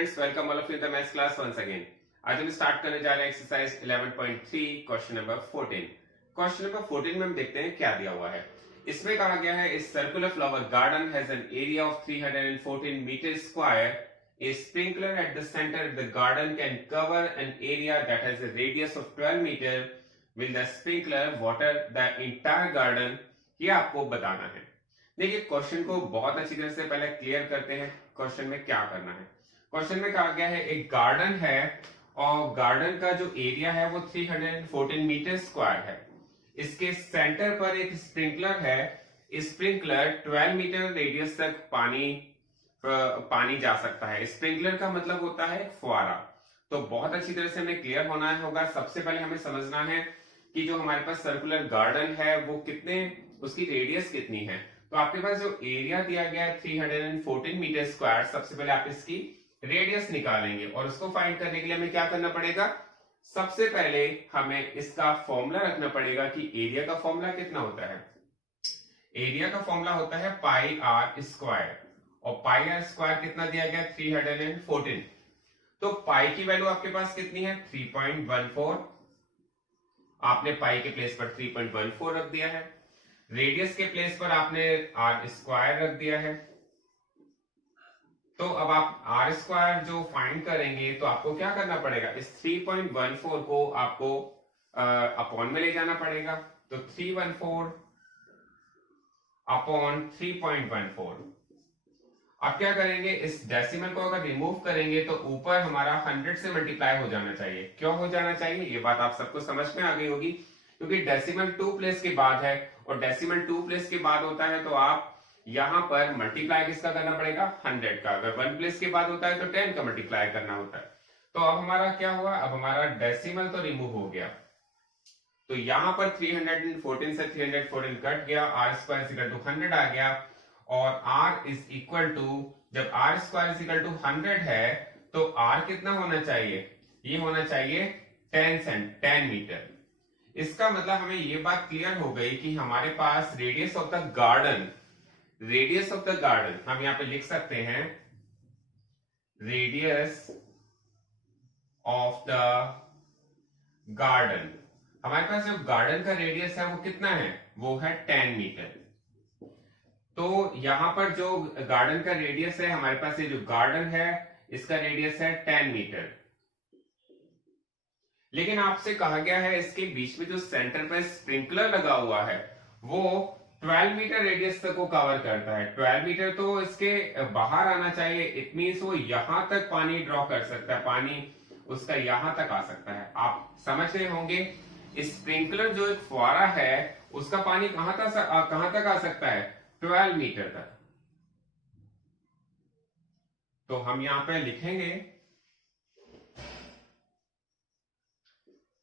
Students, welcome all of you the maths class once again. आज हम start करने जा रहे हैं exercise 11.3 question number 14। Question number 14 में हम देखते हैं क्या दिया हुआ है। इसमें कहा गया है इस circular flower garden has an area of 314 metre square. A sprinkler at the center of the garden can cover an area that has a radius of 12 meter. Will the sprinkler water the entire garden? ये आपको बताना है। देखिए question को बहुत अच्छी तरह से पहले क्लियर करते हैं। क्वेश्चन में क्या करना है। क्वेश्चन में कहा गया है एक गार्डन है और गार्डन का जो एरिया है वो 314 मीटर स्क्वायर है। इसके सेंटर पर एक स्प्रिंकलर है। स्प्रिंकलर 12 मीटर रेडियस तक पानी जा सकता है। स्प्रिंकलर का मतलब होता है फुहारा। तो बहुत अच्छी तरह से हमें क्लियर होना होगा। सबसे पहले हमें समझना है कि जो हमारे पास सर्कुलर गार्डन है वो उसकी रेडियस कितनी है। तो आपके पास जो एरिया दिया गया है 314 मीटर स्क्वायर, सबसे पहले आप इसकी रेडियस निकालेंगे और उसको फाइंड करने के लिए हमें क्या करना पड़ेगा। सबसे पहले हमें इसका फॉर्मूला रखना पड़ेगा कि एरिया का फॉर्मूला कितना होता है। एरिया का फॉर्मूला होता है पाई आर स्क्वायर और पाई आर स्क्वायर कितना दिया गया 314। तो पाई की वैल्यू आपके पास कितनी है 3.14। आपने पाई के प्लेस पर 3.14 रख दिया है। रेडियस के प्लेस पर आपने आर स्क्वायर रख दिया है। तो अब आप आर स्क्वायर जो फाइंड करेंगे तो आपको क्या करना पड़ेगा, इस 3.14 को आपको अपॉन में ले जाना पड़ेगा। तो 314 अपॉन 3.14। आप क्या करेंगे, इस डेसिमल को अगर रिमूव करेंगे तो ऊपर हमारा 100 से मल्टीप्लाई हो जाना चाहिए। क्यों हो जाना चाहिए, ये बात आप सबको समझ में आ गई होगी, क्योंकि डेसिमल 2 प्लेस के बाद है और डेसिमल 2 प्लेस के बाद होता है तो आप यहां पर मल्टीप्लाई किसका करना पड़ेगा 100 का। अगर 1 प्लेस के बाद होता है तो 10 का मल्टीप्लाई करना होता है। तो अब हमारा क्या हुआ, अब हमारा डेसिमल तो रिमूव हो गया। तो यहां पर 314 से 314 कट गया, आर स्क्वायर इक्वल टू 100 आ गया और r इज इक्वल टू, जब r square is equal to 100 है तो r कितना होना चाहिए, ये होना चाहिए 10 मीटर। इसका मतलब हमें ये बात क्लियर हो गई कि हमारे पास रेडियस ऑफ द गार्डन हम यहां पे लिख सकते हैं रेडियस ऑफ द गार्डन। हमारे पास जो गार्डन का रेडियस है वो कितना है, वो है 10 मीटर। तो यहां पर जो गार्डन का रेडियस है, हमारे पास ये जो गार्डन है इसका रेडियस है 10 मीटर। लेकिन आपसे कहा गया है इसके बीच में जो सेंटर पर स्प्रिंकलर लगा हुआ है वो 12 मीटर रेडियस तक को कवर करता है। 12 मीटर तो इसके बाहर आना चाहिए। इट मींस वो यहां तक पानी ड्रॉ कर सकता है, पानी उसका यहां तक आ सकता है। आप समझ रहे होंगे स्प्रिंकलर जो एक फुहारा है उसका पानी कहां तक आ सकता है 12 मीटर तक। तो हम यहां पे लिखेंगे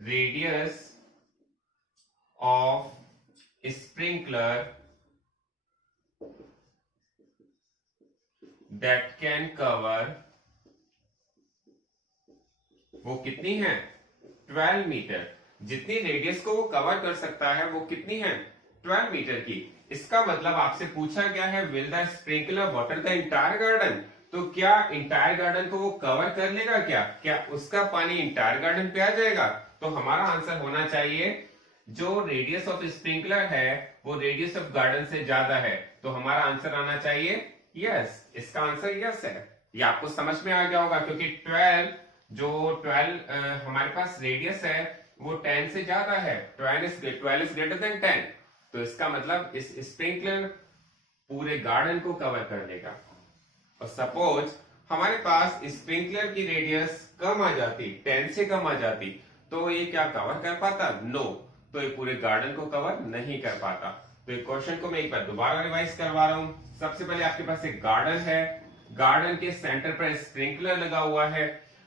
radius of sprinkler that can cover, वो कितनी है 12 मीटर। जितनी रेडियस को वो कवर कर सकता है वो कितनी है 12 मीटर की। इसका मतलब आपसे पूछा गया है will the sprinkler water the entire garden. तो क्या इंटायर गार्डन को वो कवर कर लेगा, क्या उसका पानी इंटायर गार्डन पे आ जाएगा। तो हमारा आंसर होना चाहिए जो रेडियस ऑफ स्प्रिंकलर है वो रेडियस ऑफ गार्डन से ज्यादा है। तो हमारा आंसर आना चाहिए यस। इसका आंसर यस है। ये आपको समझ में आ गया होगा क्योंकि 12 हमारे पास रेडियस है वो 10 से ज्यादा है। 12 इज ग्रेटर देन 10। तो इसका मतलब इस स्प्रिंकलर पूरे गार्डन को कवर कर लेगा। और सपोज हमारे पास स्प्रिंकलर की रेडियस कम आ जाती, 10 से कम आ जाती, तो ये क्या कवर कर पाता, नो। तो ये पूरे गार्डन को कवर नहीं कर पाता। तो ये क्वेश्चन को मैं एक बार दोबारा रिवाइज करवा रहा हूं। सबसे पहले आपके पास एक गार्डन है, गार्डन के सेंटर पर स्प्रिंकलर लगा हुआ है।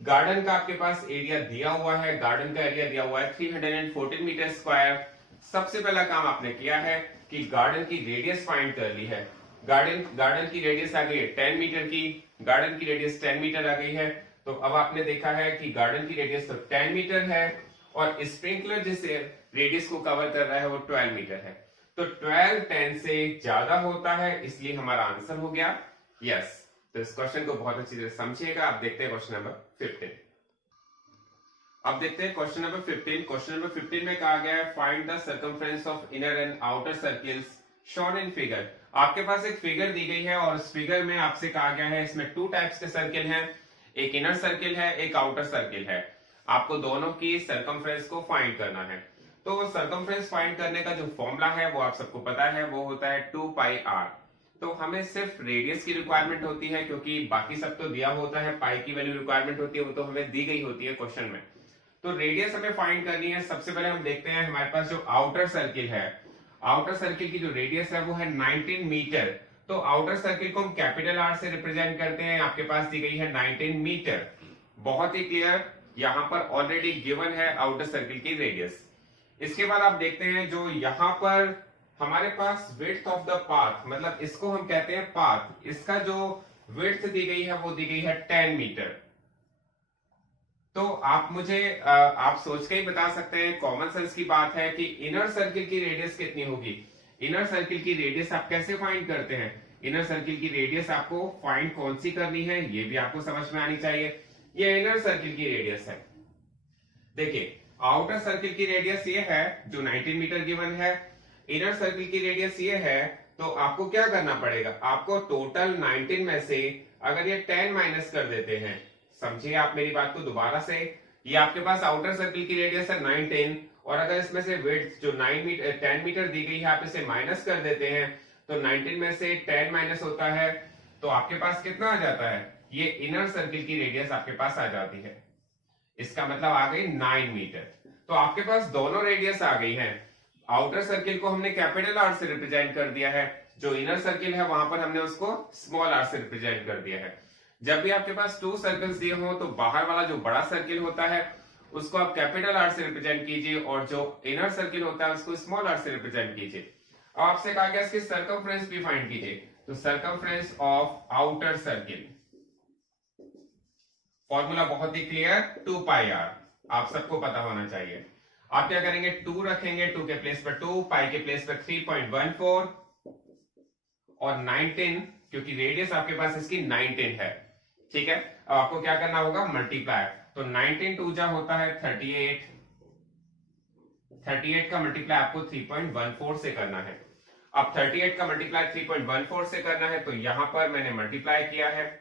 गार्डन का आपके पास एरिया दिया हुआ है, गार्डन का एरिया दिया हुआ है 314 मीटर स्क्वायर। सबसे पहला काम आपने किया है कि गार्डन की रेडियस फाइंड कर ली है। गार्डन की रेडियस आ गई है 10 मीटर की, गार्डन की रेडियस 10 मीटर आ गई है। तो अब आपने देखा है कि गार्डन की रेडियस तो 10 मीटर है और स्प्रिंकलर जिस रेडियस को कवर कर रहा है वो 12 मीटर है। तो 12 10 से ज्यादा होता है, इसलिए हमारा आंसर हो गया यस। तो इस क्वेश्चन को बहुत अच्छी तरह समझिएगा। आप देखते हैं क्वेश्चन नंबर 15। अब देखते हैं क्वेश्चन नंबर 15। क्वेश्चन नंबर 15 में कहा गया है find the circumference of inner and outer circles shown in figure. आपके पास एक फिगर दी गई है और उस फिगर में आपसे कहा गया है इसमें टू टाइप्स के सर्किल हैं, एक इनर सर्किल है, एक आउटर सर्किल है। आपको दोनों की सर्कमफ्रेंस को फाइंड करना है। तो सर्कमफ्रेंस फाइंड करने का जो फॉर्मूला है वो आप सबको पता है, वो होता है 2 पाई r। तो हमें सिर्फ रेडियस की रिक्वायरमेंट होती है, क्योंकि बाकी सब तो दिया होता है, पाई की वैल्यू रिक्वायरमेंट होती है, वो तो हमें दी गई होती है क्वेश्चन में। तो रेडियस हमें फाइंड करनी है। सबसे पहले हम देखते हैं हमारे पास जो आउटर सर्किल है, आउटर सर्किल की जो रेडियस है वो है 19 मीटर। तो आउटर सर्किल को हम कैपिटल आर से रिप्रेजेंट करते हैं। आपके पास दी गई है 19 मीटर, बहुत ही क्लियर, यहां पर ऑलरेडी गिवन है आउटर सर्किल की रेडियस। इसके बाद आप देखते हैं जो यहां पर हमारे पास विड्थ ऑफ द पाथ, मतलब इसको हम कहते हैं पाथ, इसका जो विड्थ दी गई है वो दी गई है 10 मीटर। तो आप मुझे आप सोच के ही बता सकते हैं, कॉमन सेंस की बात है कि इनर सर्किल की रेडियस कितनी होगी। इनर सर्किल की रेडियस आप कैसे फाइंड करते हैं? इनर सर्किल की रेडियस आपको फाइंड कौन सी करनी है ये भी आपको समझ में आनी चाहिए। ये इनर सर्किल की रेडियस है। देखिए आउटर सर्किल की रेडियस ये है जो 19 मीटर गिवन है, इनर सर्किल की रेडियस ये है। तो आपको क्या करना पड़ेगा, आपको टोटल 19 में से अगर ये 10 माइनस कर देते हैं, समझिए आप मेरी बात को दोबारा से, ये आपके पास आउटर सर्किल की रेडियस है 19 और अगर इसमें से विड्थ जो 10 मीटर दी गई है आप इसे माइनस कर देते हैं तो 19 में से 10 माइनस होता है तो आपके पास कितना आ जाता है, ये इनर सर्किल की रेडियस आपके पास आ जाती है। इसका मतलब आ गई 9 मीटर। तो आपके पास दोनों रेडियस आ गई है। आउटर सर्किल को हमने कैपिटल आर से रिप्रेजेंट कर दिया है, जो इनर सर्किल है वहां पर हमने उसको स्मॉल आर से रिप्रेजेंट कर दिया है। जब भी आपके पास टू सर्कल्स दिए हो तो बाहर वाला जो बड़ा सर्किल होता है उसको आप कैपिटल आर से रिप्रेजेंट कीजिए और जो इनर सर्किल होता है उसको स्मॉल आर से रिप्रेजेंट कीजिए। अब आपसे कहा गया इसकी सर्कमफ्रेंस भी फाइंड कीजिए। तो circumference of outer circle, formula बहुत ही क्लियर, 2 पाई आर, आप सबको पता होना चाहिए। आप क्या करेंगे, 2 रखेंगे, 2 के प्लेस पर 2, पाई के प्लेस पर 3.14 और 19, क्योंकि रेडियस आपके पास इसकी 19 है। ठीक है, अब आपको क्या करना होगा, मल्टीप्लाई। तो 19 2 जा होता है 38, 38 का मल्टीप्लाई आपको 3.14 से करना है। अब 38 का मल्टीप्लाई 3.14 से करना है तो यहां पर मैंने मल्टीप्लाई किया है।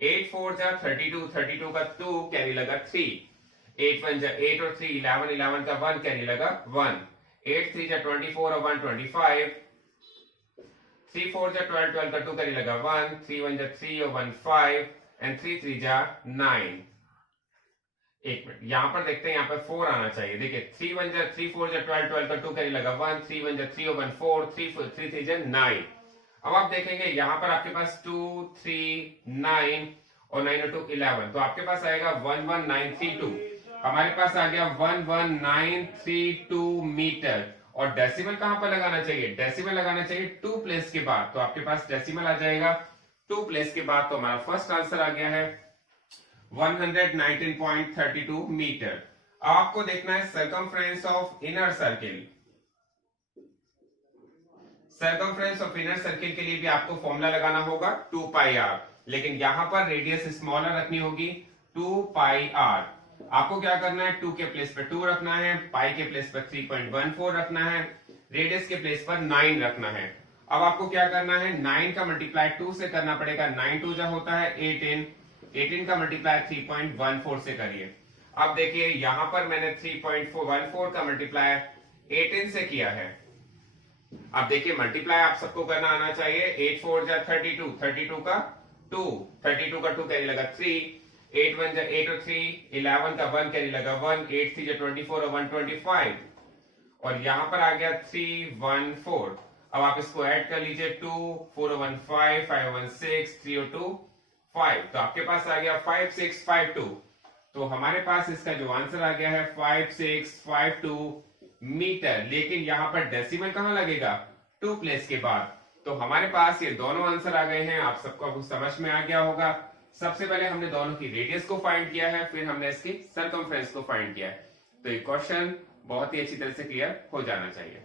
8 4 जा 32, 32 का 2 कैरी लगा 3, 8 1 जा 8 और 3 11, 11 का 1 कैरी लगा 1, 8 3 जा 24 और 1 25, 3 4 जा 12, 12 का 2 कैरी लगा 1, 3 1 जा 3 और 1 5 एंड 3 3 जा 9। एक मिनट, यहां पर देखते हैं, यहां पर 4 आना चाहिए। देखिए 3 1 जा 3 4 जा 12, 12 का 2 कैरी लगा 1, 3 1 जा 3 और 1 4, 3 3 जा 9। अब आप देखेंगे यहां पर आपके पास 2 3 9 और 9 और 2 11, तो आपके पास आएगा 11932। हमारे पास आ गया 11932 मीटर। और डेसिमल कहां पर लगाना चाहिए, डेसिमल लगाना चाहिए 2 प्लेस के बाद, तो आपके पास डेसिमल आ जाएगा 2 प्लेस के बाद। तो हमारा फर्स्ट आंसर आ गया है 119.32 मीटर। अब आपको देखना है circumference of inner circle. Circumference of inner circle के लिए भी आपको फॉर्मूला लगाना होगा 2 पाई आर, लेकिन यहां पर रेडियस स्मॉलर रखनी होगी 2 पाई आर। आपको क्या करना है, 2 के प्लेस पर 2 रखना है, पाई के प्लेस पर 3.14 रखना है, रेडियस के प्लेस पर 9 रखना है। अब आपको क्या करना है, 9 का मल्टीप्लाई 2 से करना पड़ेगा, 9 2 जा होता है 18, 18 का मल्टीप्लाई 3.14 से करिए। अब देखिए यहां पर मैंने 3.14 का मल्टीप्लाई 18 से किया है। अब देखिए मल्टीप्लाई आप सबको करना आना चाहिए, 8 4 जा 32, 32 का 2, 32 का 2 कैरी लगा 3, 8 1 जा 8 और 3 11 का 1 कैरी लगा 1, 8 3 जा 24 और 1 25 और यहां पर आ गया 314। अब आप इसको ऐड कर लीजिए, 2 4 1 5 5 1 6 3 और 2 5, तो आपके पास आ गया 5652। तो हमारे पास इसका जो आंसर आ गया है 5652 मीटर। लेकिन यहां पर डेसिमल कहां लगेगा, 2 प्लेस के बाद। तो हमारे पास ये दोनों आंसर आ गए हैं, आप सबको अब समझ में आ गया होगा। सबसे पहले हमने दोनों की रेडियस को फाइंड किया है, फिर हमने इसकी सर्कमफ्रेंस को फाइंड किया है। तो ये क्वेश्चन बहुत ही अच्छी तरह से क्लियर हो जाना चाहिए।